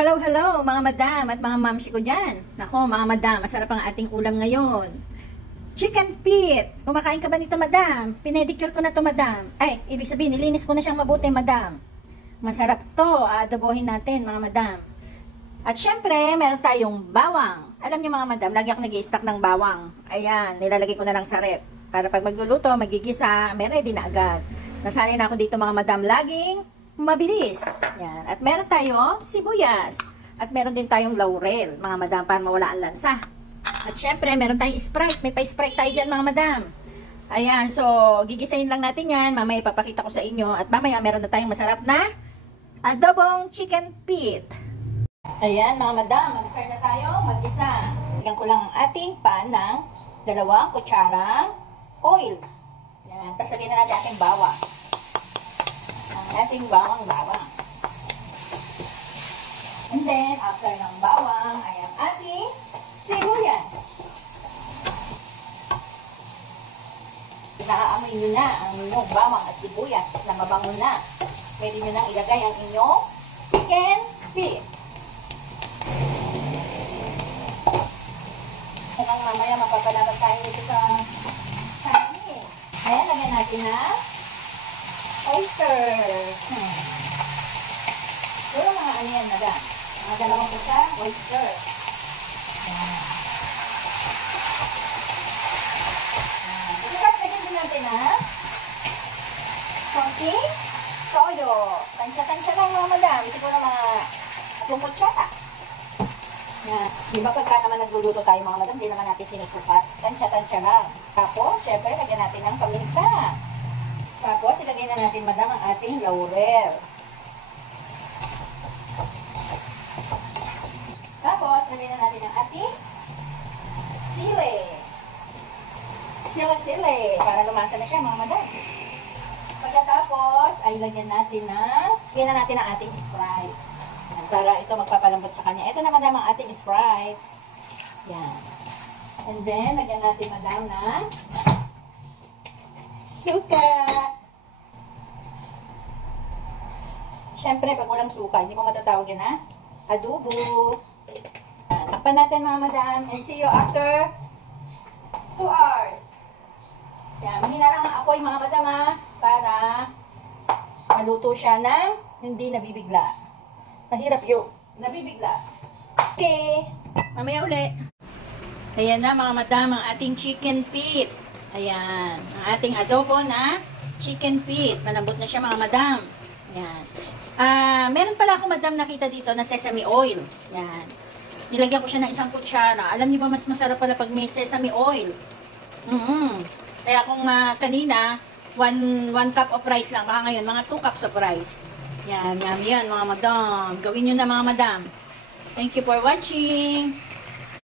Hello, hello mga madam at mga mamsi ko dyan. Nako mga madam, masarap ang ating ulam ngayon. Chicken feet. Kumakain ka ba nito madam? Pinedicure ko na to madam. Ay, ibig sabihin, nilinis ko na siyang mabuti madam. Masarap to, adobohin natin mga madam. At syempre, meron tayong bawang. Alam niyo mga madam, lagi ako nag-i-stack ng bawang. Ayan, nilalagay ko na lang sa rep. Para pag magluluto, magigisa, may ready na agad. Nasanay na ako dito mga madam, laging mabilis. Yan. At meron tayong sibuyas. At meron din tayong laurel, mga madam, para mawala ang lansa. At syempre, meron tayong Sprite. May pa-Sprite tayo dyan, mga madam. Ayan, so, gigisayin lang natin yan. Mamaya ipapakita ko sa inyo. At mamaya, meron na tayong masarap na adobong chicken feet. Ayan, mga madam, mag-start na tayo mag-isa. Lagyan ko lang ang ating pan ng 2 kutsarang oil. Yan. Tapos lagyan na natin ating bawang. Ating bawang. And then, after ng bawang, ay ang ating sibuyas. Nakaamoy nyo na ang inyong bawang at sibuyas na mabango na. Pwede nyo nang ilagay ang inyong chicken feet. Mukhang mamaya mapapalaban tayo dito sa kanin. Ayan, lagyan natin na oyster. Pero mga ano yan, madam? Mga 2 kusa, oyster. Ayan. Tapos lagyan din natin na konting toyo. Tansya-tansya lang mga madam. Ito po na mga 3 kutsara. Ayan. Di ba pagka naman nagluluto tayo mga madam, di naman natin sinusukat. Tansya-tansya lang. Tapos, syempre, lagyan natin ng paminta. Tapos, ilagay na natin, madam, ang ating laurel. Tapos, lagay na natin ang ating sili. Sili. Para lumasa na siya, mga madam. Pagkatapos, ay lagyan natin ang ating Sprite. Yan, para ito magpapalambot sa kanya. Ito na, madam, ang ating Sprite. Yan. And then, lagyan natin, madam, ng suka. Siyempre, pag walang suka, hindi mo matatawag yan na adobo. Takpan natin mga madam. And see you after 2 hours. Yan, mahina lang ang apoy mga madam ha, para maluto siya ng hindi nabibigla. Mahirap yun. Nabibigla. Okay. Mamaya uli. Ayan na mga madam, ang ating chicken feet. Ayan. Ang ating adobo na chicken feet. Malambot na siya mga madam. Ayan. Meron pala ako madam nakita dito na sesame oil. Ayan. Nilagyan ko siya ng 1 kutsara. Alam niyo ba mas masarap pala pag may sesame oil? Kaya kung kanina, 1 cup of rice lang. Baka ngayon, mga 2 cups of rice. Yan, yan mga madam. Gawin nyo na mga madam. Thank you for watching.